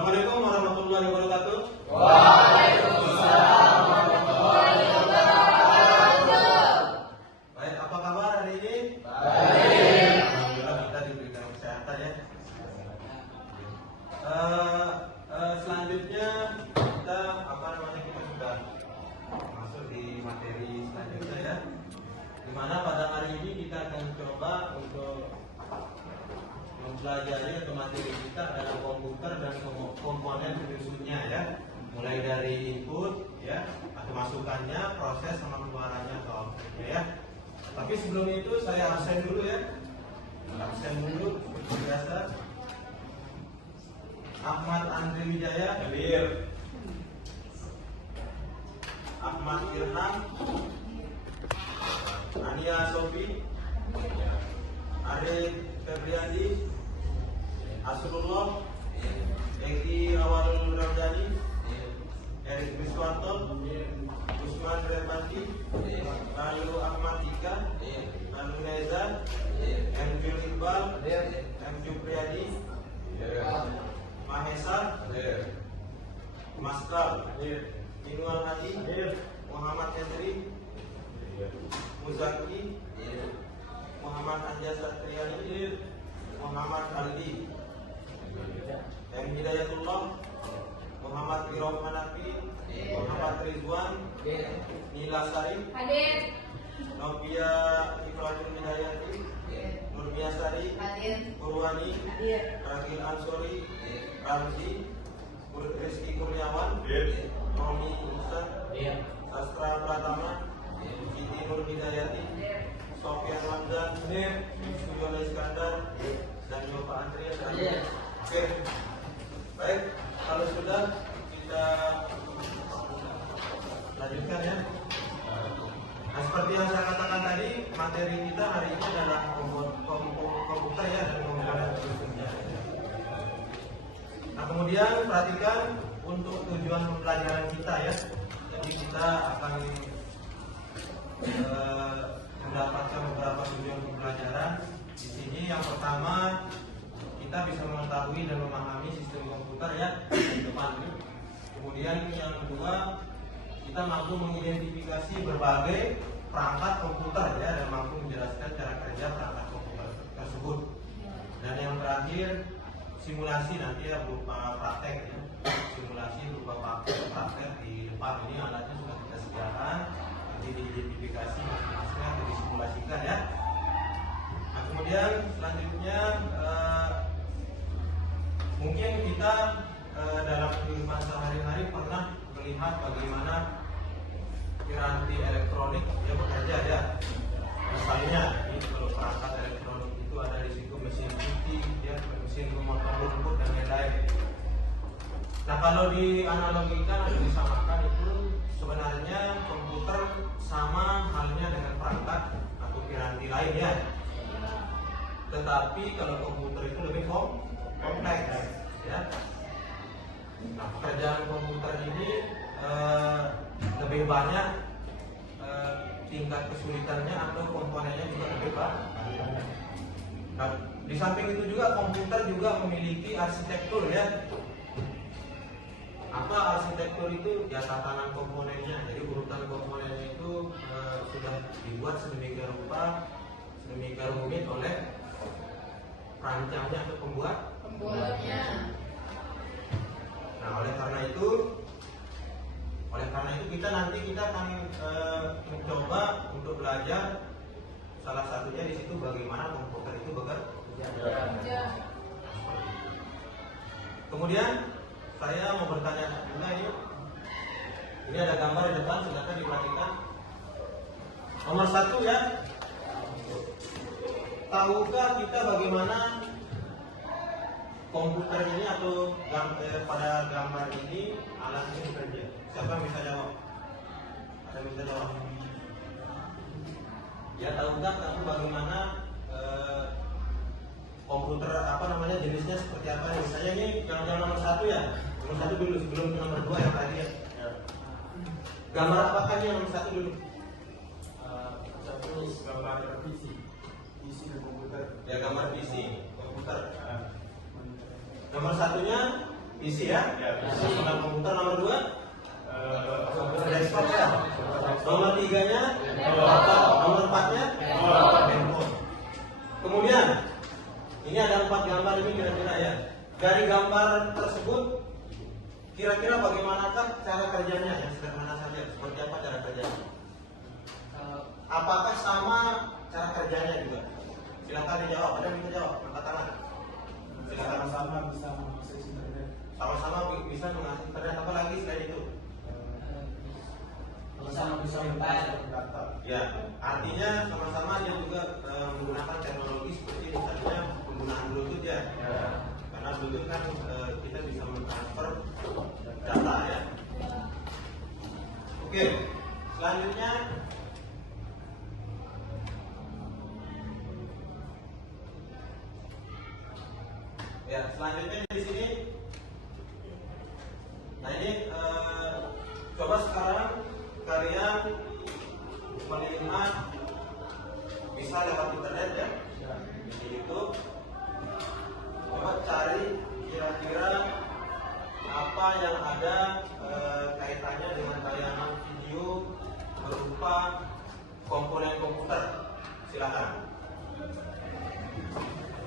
Assalamualaikum warahmatullahi wabarakatuh. Waalaikumsalam warahmatullahi wabarakatuh. Baik, apa kabar hari ini? Baik. Alhamdulillah kita diberikan kesehatan ya. Selanjutnya kita kita sudah masuk di materi selanjutnya ya. Dimana pada hari ini kita akan coba untuk mempelajari atau materi kita dalam komputer dan komponen penyusunnya ya, mulai dari input ya atau masukannya, proses sama keluarannya atau outputnya ya. Tapi sebelum itu saya absen dulu ya, seperti biasa. Ahmad Andri Wijaya hadir. Ahmad Irham, Ania Sofi, Arif Febriandi, Asrullah, Eki Awalul Ramdhani, Erik Wiswanto, Usman Repati, lalu Ahmad Ika, lalu Reza, M. Iqbal, M. Jupriyadi, Mahesa, Maskal, Inwal Hadi, Muhammad Hendri, Muzaki, Muhammad Anja Satriani, Muhammad Aldi, M. Hidayatullah, Muhammad Wirom Hanafi, Muhammad Rizwan, Nila Sari, Hadir. Novia Ifratul Hidayati, Nurmia Sari, Hadir. Purwani, Hadir. Ragil Ansori, Ramzi, Rizky Kurniawan, Romi Musa, Sastra Pratama, Siti Nur Hidayati, Sofian Ramdan, Suyono Iskandar, dan Yova Andreas. Oke, baik. Kalau sudah kita lanjutkan ya. Nah, seperti yang saya katakan tadi, materi kita hari ini adalah komputer ya dan komponen penyusunnya. Nah, kemudian perhatikan untuk tujuan pembelajaran kita ya. Jadi kita akan mendapatkan beberapa tujuan pembelajaran. Di sini yang pertama kita bisa mengetahui dan memahami sistem komputer ya di depan. Kemudian yang kedua kita mampu mengidentifikasi berbagai perangkat komputer ya dan mampu menjelaskan cara kerja perangkat komputer tersebut. Dan yang terakhir simulasi nanti ya berupa praktek ya. Simulasi berupa praktek di depan ini alatnya sudah kita sediakan. Nanti diidentifikasi masing-masing atau disimulasikan ya. Nah, kemudian selanjutnya mungkin kita dalam kehidupan sehari-hari pernah melihat bagaimana piranti elektronik dia bekerja ya. Misalnya ini kalau perangkat elektronik itu ada di situ mesin cuci, ya, mesin pemotong rumput dan lain-lain. Nah, kalau dianalogikan atau disamakan itu sebenarnya komputer sama halnya dengan perangkat atau piranti lain ya. Tetapi kalau komputer itu lebih kompleks ya. Nah, pekerjaan komputer ini lebih banyak tingkat kesulitannya atau komponennya juga lebih banyak. Nah, di samping itu juga komputer juga memiliki arsitektur ya. Apa arsitektur itu? Ya tatanan komponennya. Jadi urutan komponennya itu sudah dibuat sedemikian rupa, sedemikian rumit oleh perancangnya atau pembuatnya. Nah, oleh karena itu kita nanti akan mencoba untuk belajar salah satunya di situ bagaimana komputer itu bekerja. Kemudian saya mau bertanya juga ini. Ini ada gambar di depan, silakan diperhatikan. Nomor 1 ya. Tahukah kita bagaimana komputer ini atau pada gambar ini alat ini bekerja? Siapa yang bisa jawab? Ada yang bisa jawab? Ya, tahukah kamu bagaimana komputer jenisnya seperti apa? Misalnya ini yang nomor 1 ya. Nomor 1 dulu sebelum ke nomor 2 yang tadi ya. Gambar apakah ini yang nomor 1 dulu? Satu gambar PC komputer. Ya, gambar PC komputer. Nomor satunya PC ya. Personal komputer. Nomor 2 desktop ya. Nomor 3-nya laptop. Nomor 4-nya handphone. Kemudian ini ada 4 gambar ini kira-kira ya. Dari gambar tersebut kira-kira bagaimanakah cara kerjanya? Yang sederhana saja. Seperti apa cara kerjanya? Apakah sama cara kerjanya juga? Silakan dijawab. Ada yang bisa jawab? Angkat tangan. Silakan. Sama bisa mengakses internet. Sama-sama bisa mengakses internet. Apa lagi selain itu? Sama bisa membaca data. Ya, artinya sama-sama dia juga menggunakan teknologi seperti misalnya penggunaan Bluetooth ya. Karena Bluetooth kan kita bisa mentransfer data ya. Oke, selanjutnya di sini. Nah ini coba sekarang kalian melihat bisa lewat internet ya di YouTube. Coba cari kira-kira apa yang ada kaitannya dengan tayangan video berupa komponen komputer. Silakan.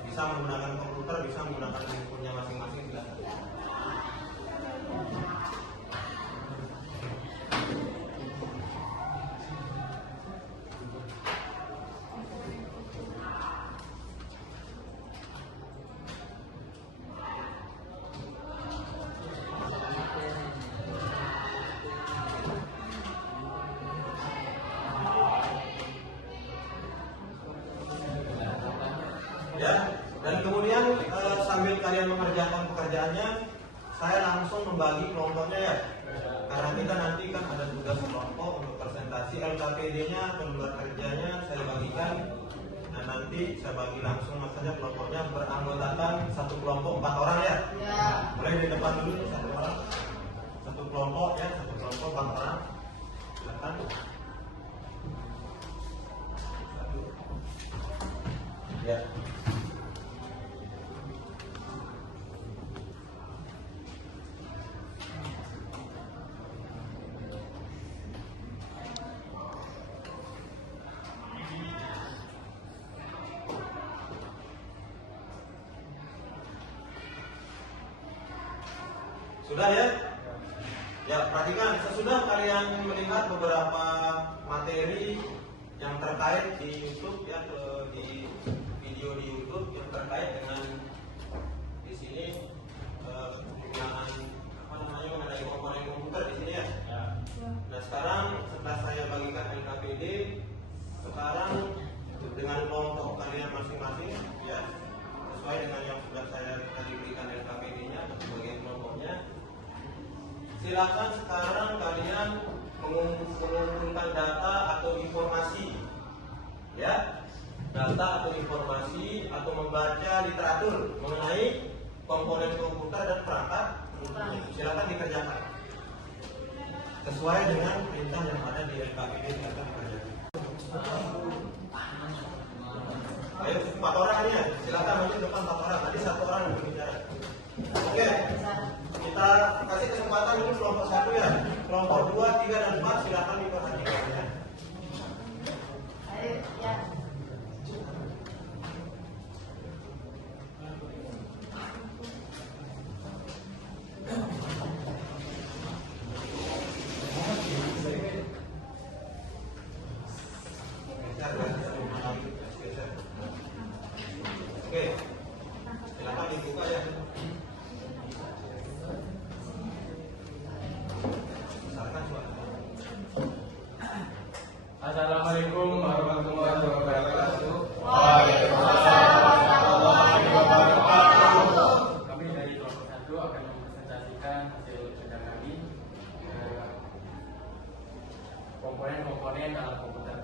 Bisa menggunakan komputer, bisa menggunakan handphonenya masing-masing. Silakan. Ya, dan kemudian sambil kalian mengerjakan pekerjaannya, saya langsung membagi kelompoknya ya. Karena kita nanti kan ada tugas kelompok untuk presentasi LKPD-nya atau lembar kerjanya saya bagikan. Dan nanti saya bagi langsung saja kelompoknya beranggotakan satu kelompok 4 orang ya. Mulai di depan dulu satu orang, satu kelompok ya, satu kelompok 4 orang. Silakan. Ya. Sudah ya? Ya, perhatikan sesudah kalian melihat beberapa materi yang terkait di YouTube ya, di video di YouTube yang terkait dengan di sini penggunaan mengenai komponen komputer di sini ya. Nah sekarang setelah saya bagikan LKPD, sekarang dengan kelompok kalian masing-masing ya sesuai dengan yang sudah saya tadi berikan LKPD-nya atau bagian kelompoknya. Silakan sekarang kalian mengumpulkan data atau informasi ya, data atau informasi atau membaca literatur mengenai komponen komputer dan perangkat. Silakan dikerjakan sesuai dengan perintah yang ada di LKPD. Silakan dikerjakan. Ayo 4 orang ya, silakan maju depan 4 orang. Tadi 1 orang yang berbicara. Oke, kita kasih kesempatan ini kelompok 1 ya, kelompok 2, 3 dan 4 silakan diperhatikan ya. Ayo ya. Oke, silakan dibuka ya. Assalamualaikum warahmatullahi wabarakatuh. Waalaikumsalam warahmatullahi wabarakatuh. Kami dari kelompok 1 akan mempresentasikan hasil kerja kami komponen-komponen alat komputer.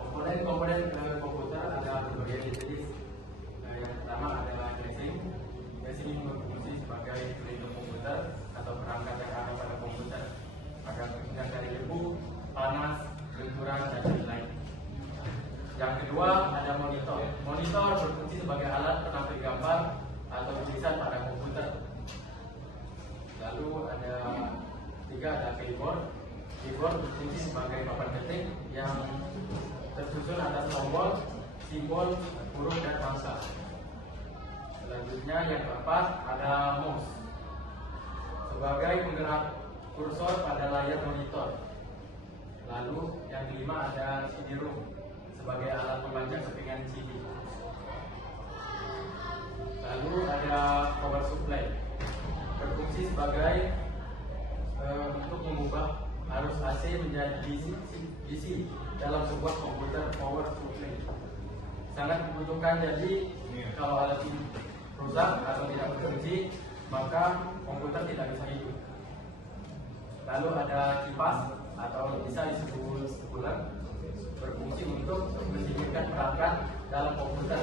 Komponen-komponen komputer adalah berbagai jenis. Yang pertama adalah casing. Casing ini berfungsi sebagai pelindung komputer atau perangkat yang ada pada komputer agar terhindar dari debu, panas, benturan, dan lain-lain. Yang kedua ada monitor. Monitor berfungsi sebagai alat penampil gambar atau tulisan pada komputer. keyboard berfungsi sebagai papan ketik yang tersusun atas tombol, simbol, huruf, dan pangsa. Selanjutnya yang keempat ada mouse sebagai penggerak kursor pada layar monitor. Lalu yang kelima ada CD-ROM sebagai alat membaca kepingan CD. Lalu ada power supply berfungsi sebagai untuk mengubah arus AC menjadi DC dalam sebuah komputer power supply. Sangat membutuhkan, jadi kalau alat ini rusak atau tidak berfungsi maka komputer tidak bisa hidup. Lalu ada kipas atau bisa disebut bulan berfungsi untuk mendinginkan perangkat dalam komputer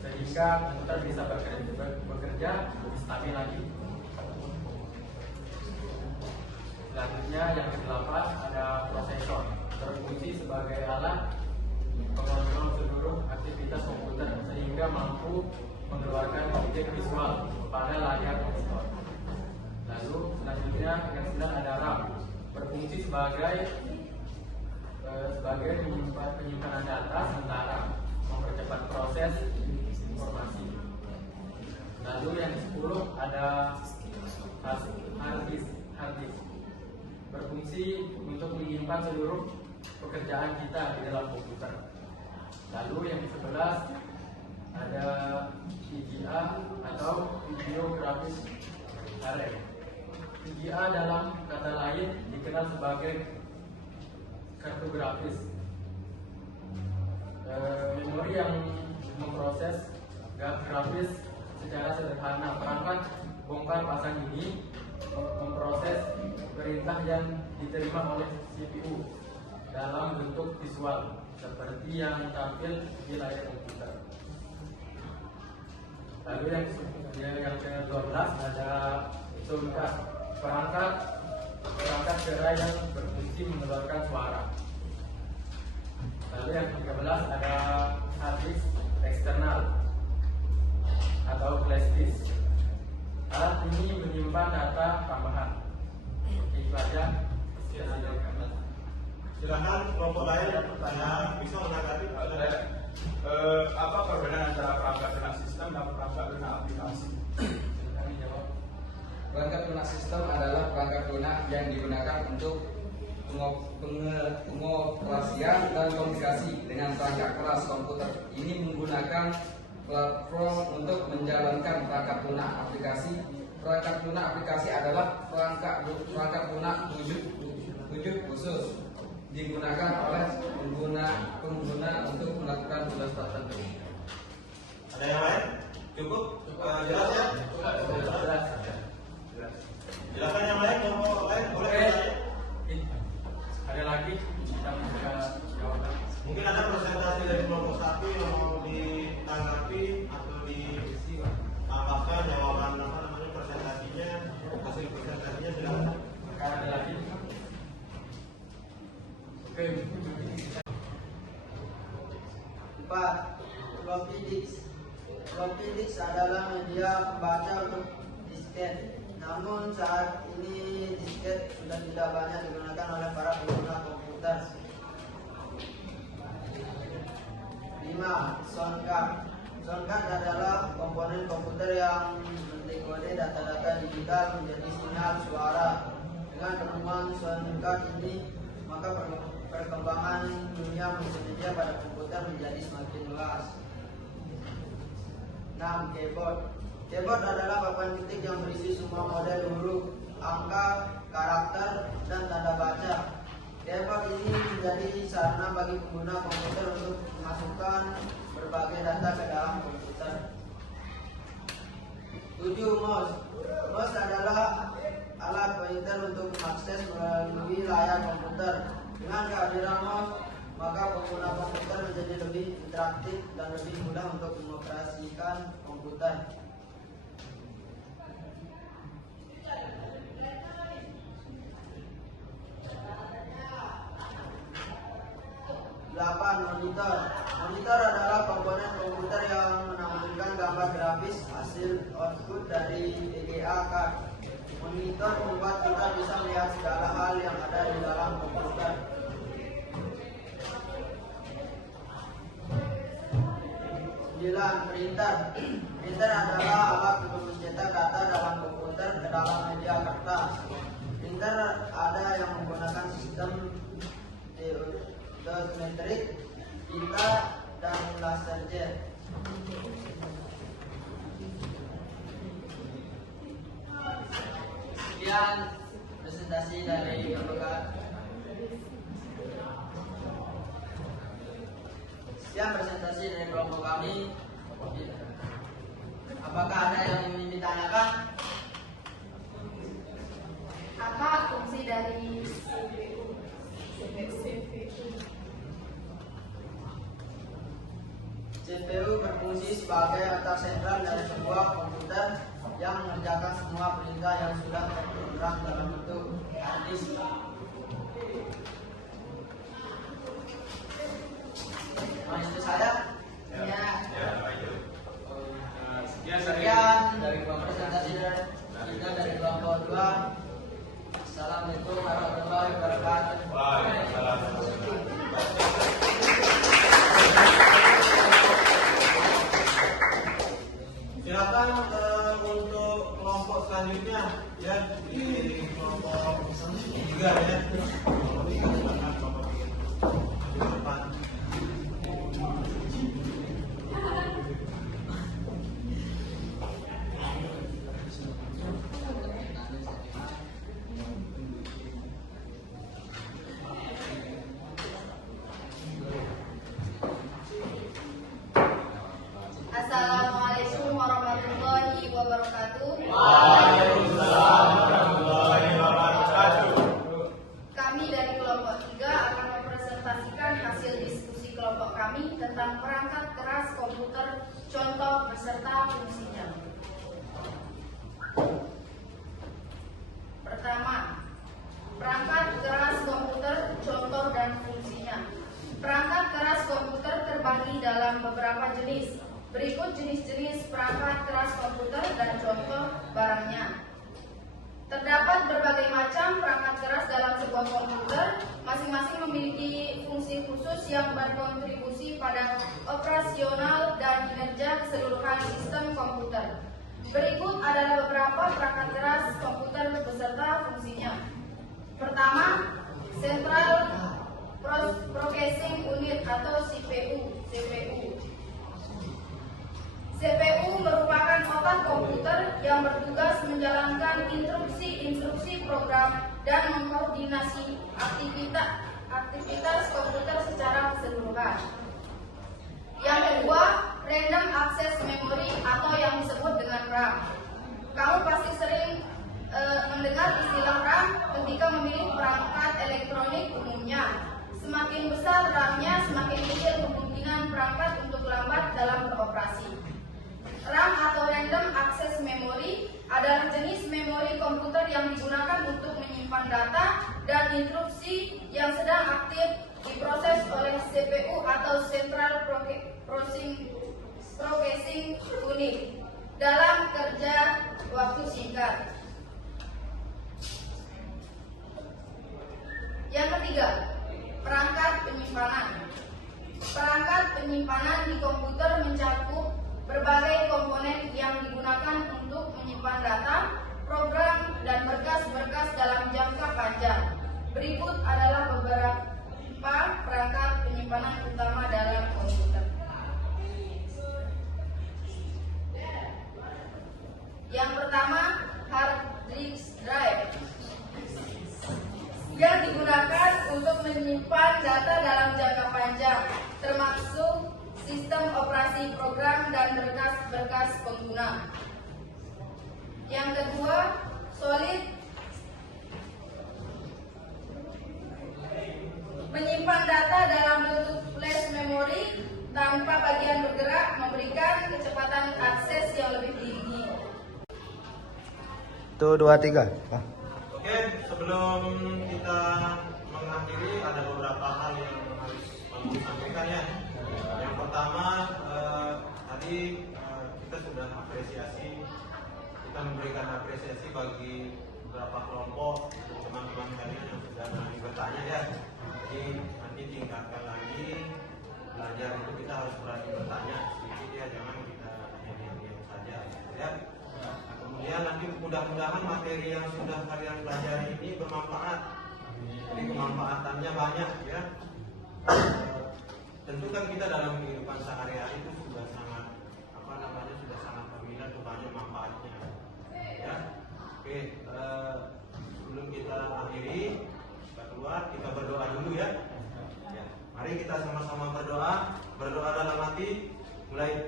sehingga komputer bisa bekerja lebih stabil lagi. Selanjutnya yang ke-8 ada prosesor berfungsi sebagai alat pengontrol seluruh aktivitas komputer sehingga mampu mengeluarkan objek visual pada layar monitor. Lalu selanjutnya yang ke-9 ada RAM berfungsi sebagai penyimpanan data sementara, mempercepat proses informasi. Lalu yang ke-10 ada hard disk berfungsi untuk menyimpan seluruh pekerjaan kita di dalam komputer. Lalu yang ke-11 ada VGA atau video grafis array. VGA dalam kata lain dikenal sebagai kartu grafis, memori yang memproses grafis secara sederhana. Perangkat bongkar pasang ini memproses perintah yang diterima oleh CPU dalam bentuk visual seperti yang tampil di layar komputer. Lalu yang ke-12 ada sound card, perangkat suara yang berfungsi mengeluarkan suara. Lalu yang ke-13 ada hard disk eksternal atau flash disk. Alat ini menyimpan data tambahan. Itu saja. Silakan kelompok lain yang bisa menanggapi. Apa perbedaan antara perangkat lunak sistem dan perangkat lunak aplikasi? Perangkat lunak sistem adalah perangkat lunak yang digunakan untuk pengoperasian dan komunikasi dengan perangkat keras komputer. Ini menggunakan platform untuk menjalankan perangkat lunak aplikasi. Perangkat lunak aplikasi adalah perangkat lunak wujud khusus digunakan oleh pengguna untuk melakukan tugas tertentu. Ada yang lain? Cukup? Jelas ya? Silakan yang lain, kelompok lain boleh bertanya. Ada lagi kita bisa jawaban. Mungkin ada presentasi dari kelompok 1 yang mau ditanggapi atau ditambahkan jawaban presentasinya, hasil presentasinya silakan. Ada lagi. Oke. 4. Floppy disk. Floppy disk adalah media pembaca untuk disket. Namun saat ini disket sudah tidak banyak digunakan oleh para pengguna komputer. 5. Sound card. Sound card adalah komponen komputer yang mendekode data-data digital menjadi sinyal suara. Dengan penemuan sound card ini, maka perkembangan dunia multimedia pada komputer menjadi semakin luas. 6. Keyboard. Keyboard adalah papan ketik yang berisi semua model huruf, angka, karakter, dan tanda baca. Keyboard ini menjadi sarana bagi pengguna komputer untuk memasukkan berbagai data ke dalam komputer. 7. Mouse. Mouse adalah alat pointer untuk mengakses melalui layar komputer. Dengan kehadiran mouse, maka pengguna komputer menjadi lebih interaktif dan lebih mudah untuk mengoperasikan komputer. 8. Monitor. Monitor adalah komponen komputer yang menampilkan gambar grafis hasil output dari VGA card. Monitor membuat kita bisa melihat segala hal yang ada di dalam komputer. Printer adalah alat untuk mencetak data dalam komputer ke dalam media kertas. Printer ada yang menggunakan sistem dotmetrik, tinta, dan laserjet. Sekian presentasi dari kelompok kami. Apakah ada yang ingin ditanyakan? Apa fungsi dari CPU berfungsi sebagai otak sentral dari sebuah komputer yang mengerjakan semua perintah yang sudah terprogram dalam bentuk hard disk. Nah, itu saja. ya Sekian dari presentasi kita dari kelompok 2. Assalamualaikum warahmatullahi wabarakatuh. Waalaikumsalam. Silakan untuk kelompok selanjutnya ya, di kelompok 3 ya. Kelompok 3 silakan kelompok 3. Di depan. Assalamualaikum warahmatullahi wabarakatuh. Waalaikumsalam warahmatullahi wabarakatuh. Kami dari kelompok 3 akan mempresentasikan hasil diskusi kelompok kami tentang perangkat keras komputer, contoh beserta fungsinya. Pertama, perangkat keras komputer, contoh dan fungsinya. Perangkat keras komputer terbagi dalam beberapa jenis. Berikut jenis-jenis perangkat keras komputer dan contoh barangnya. Terdapat berbagai macam perangkat keras dalam sebuah komputer, masing-masing memiliki fungsi khusus yang berkontribusi pada operasional dan kinerja keseluruhan sistem komputer. Berikut adalah beberapa perangkat keras komputer beserta fungsinya. Pertama, Central Processing Unit atau CPU. CPU merupakan otak komputer yang bertugas menjalankan instruksi-instruksi program dan mengkoordinasi aktivitas komputer secara keseluruhan. Yang kedua, Random Access Memory atau yang disebut dengan RAM. Kamu pasti sering mendengar istilah RAM ketika memilih perangkat elektronik umumnya. Semakin besar RAM-nya, semakin kecil kemungkinan perangkat untuk lambat dalam beroperasi. RAM atau Random Access Memory adalah jenis memori komputer yang digunakan untuk menyimpan data dan instruksi yang sedang aktif diproses oleh CPU atau Central Processing Unit dalam kerja waktu singkat. Yang ketiga, perangkat penyimpanan. Perangkat penyimpanan di komputer mencakup berbagai komponen yang digunakan untuk menyimpan data, program, dan berkas-berkas dalam jangka panjang. Berikut adalah beberapa perangkat penyimpanan utama dalam komputer. Yang pertama, hard disk drive, yang digunakan untuk menyimpan data dalam jangka panjang, termasuk sistem operasi program dan berkas-berkas pengguna. Yang kedua, solid, menyimpan data dalam bentuk flash memory tanpa bagian bergerak, memberikan kecepatan akses yang lebih tinggi. 1, 2, 3. Oke, sebelum kita mengakhiri ada beberapa hal yang harus kami sampaikan ya. Yang pertama, tadi kita sudah memberikan apresiasi bagi beberapa kelompok teman-teman kalian yang sudah berani bertanya ya. Jadi nanti tingkatkan lagi, belajar itu kita harus berani bertanya sedikit ya, jangan kita hanya diam-diam saja. saja. Ya. Nah, kemudian nanti mudah-mudahan materi yang sudah kalian pelajari ini bermanfaat. Jadi kemanfaatannya banyak ya. Tentu kan kita dalam kehidupan sehari-hari itu sudah sangat sudah sangat familiar tuh banyak manfaatnya. Ya. Oke, sebelum kita akhiri, kita keluar, kita berdoa dulu ya. Ya. Mari kita sama-sama berdoa dalam hati, mulai.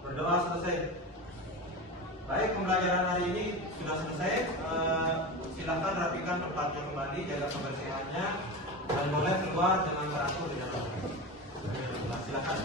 Berdoa selesai. Baik, pembelajaran hari ini sudah selesai. Silakan rapikan tempatnya kembali, jaga kebersihannya, dan boleh keluar dengan teratur di dalam. Silakan.